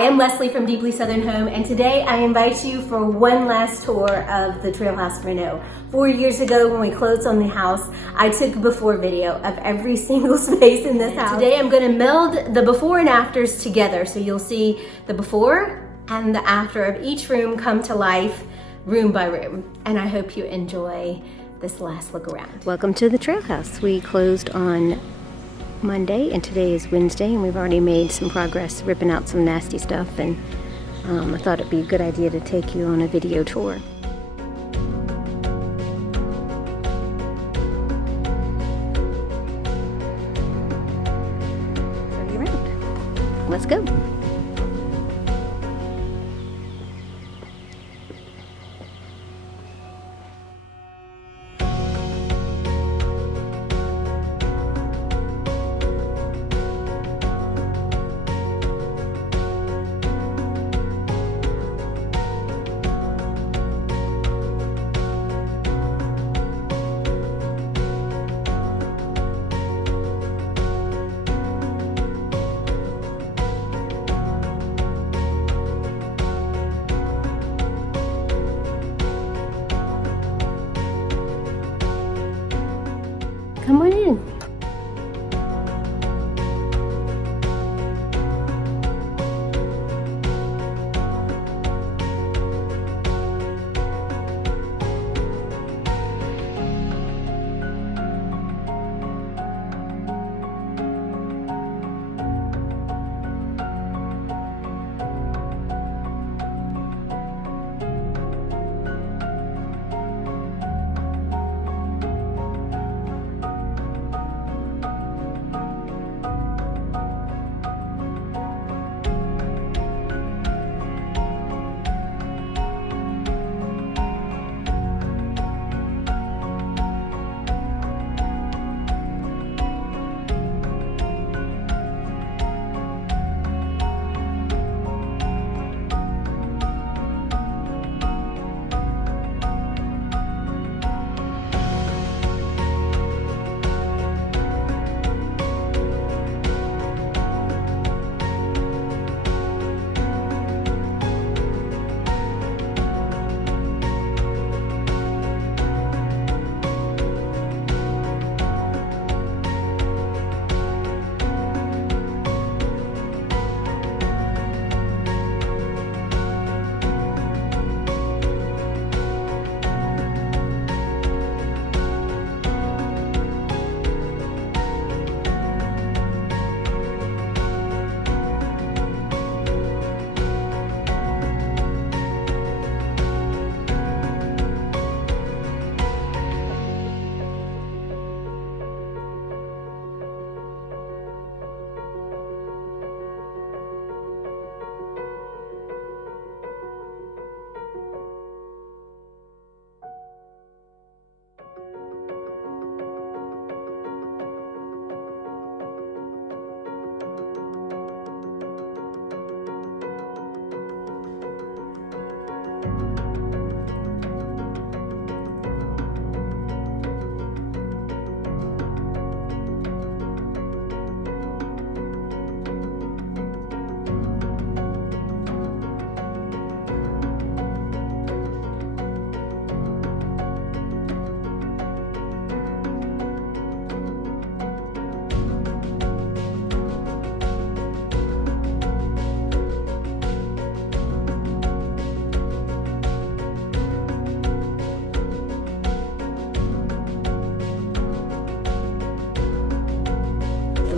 I am Leslie from Deeply Southern Home, and today I invite you for one last tour of the Trail House Reno. 4 years ago when we closed on the house, I took a before video of every single space in this house. Today I'm going to meld the before and afters together, so you'll see the before and the after of each room come to life room by room, and I hope you enjoy this last look around. Welcome to the Trail House. We closed on Monday and today is Wednesday, and we've already made some progress ripping out some nasty stuff, and I thought it'd be a good idea to take you on a video tour. Show you around. Let's go. Come on in.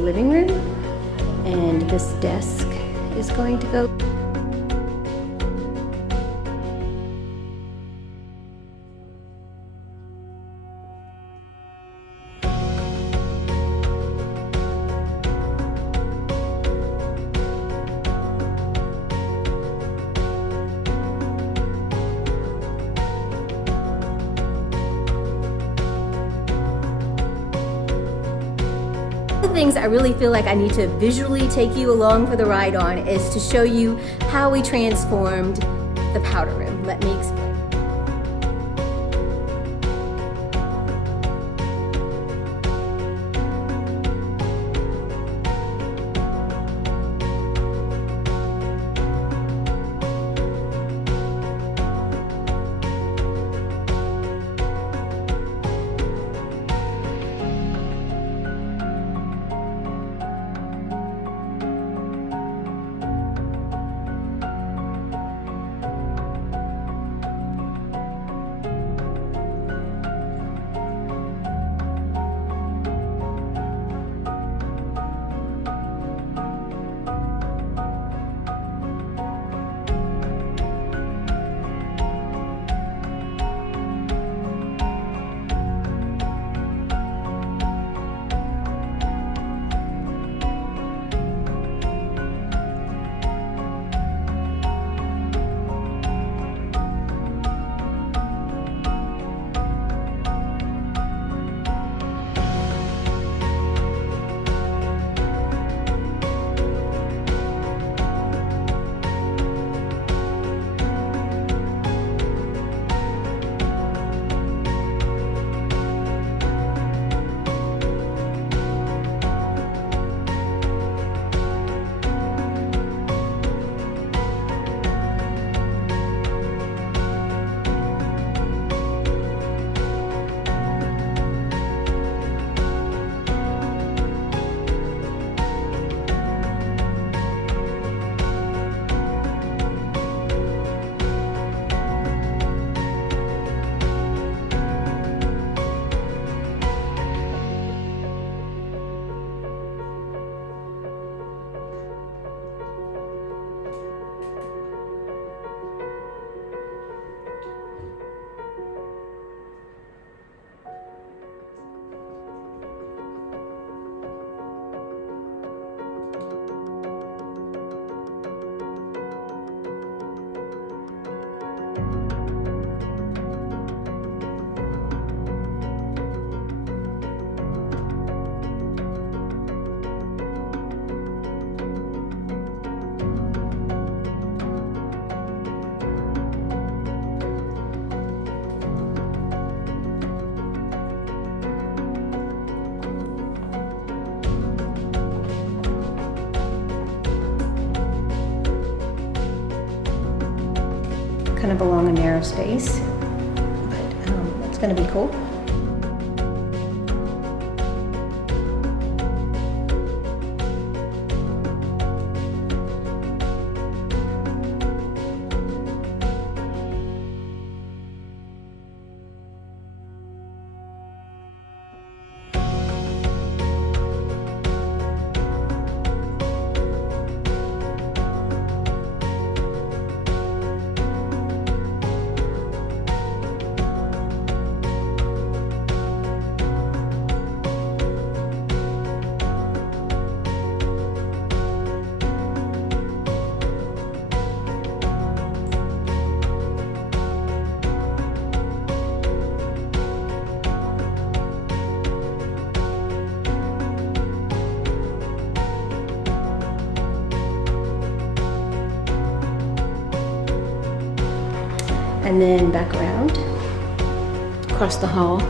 Living room, and this desk is going to go. The things I really feel like I need to visually take you along for the ride on is to show you how we transformed the powder room. Let me explain. kind of along a narrow space, but it's going to be cool. And then back around, across the hall.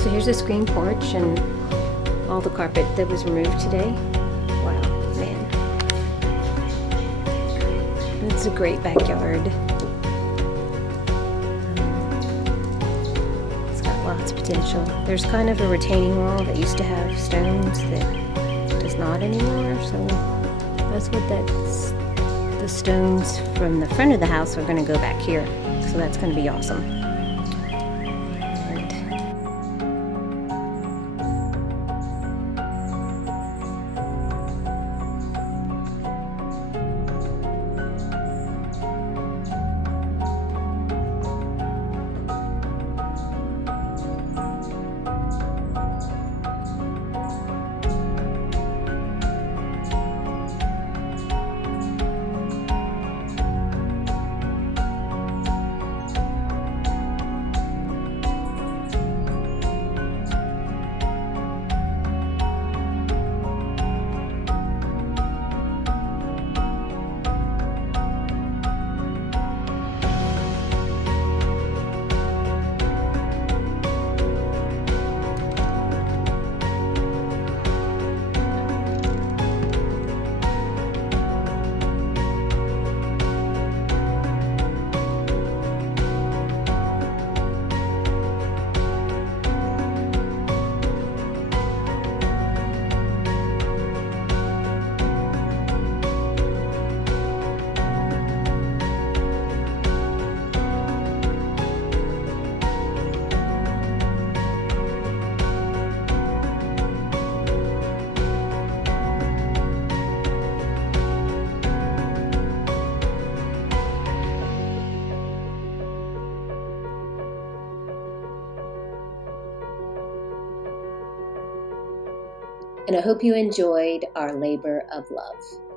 So here's the screen porch and all the carpet that was removed today. Wow, man. It's a great backyard. It's got lots of potential. There's kind of a retaining wall that used to have stones that does not anymore, so that's what that's. The stones from the front of the house are going to go back here, so that's going to be awesome. and I hope you enjoyed our labor of love.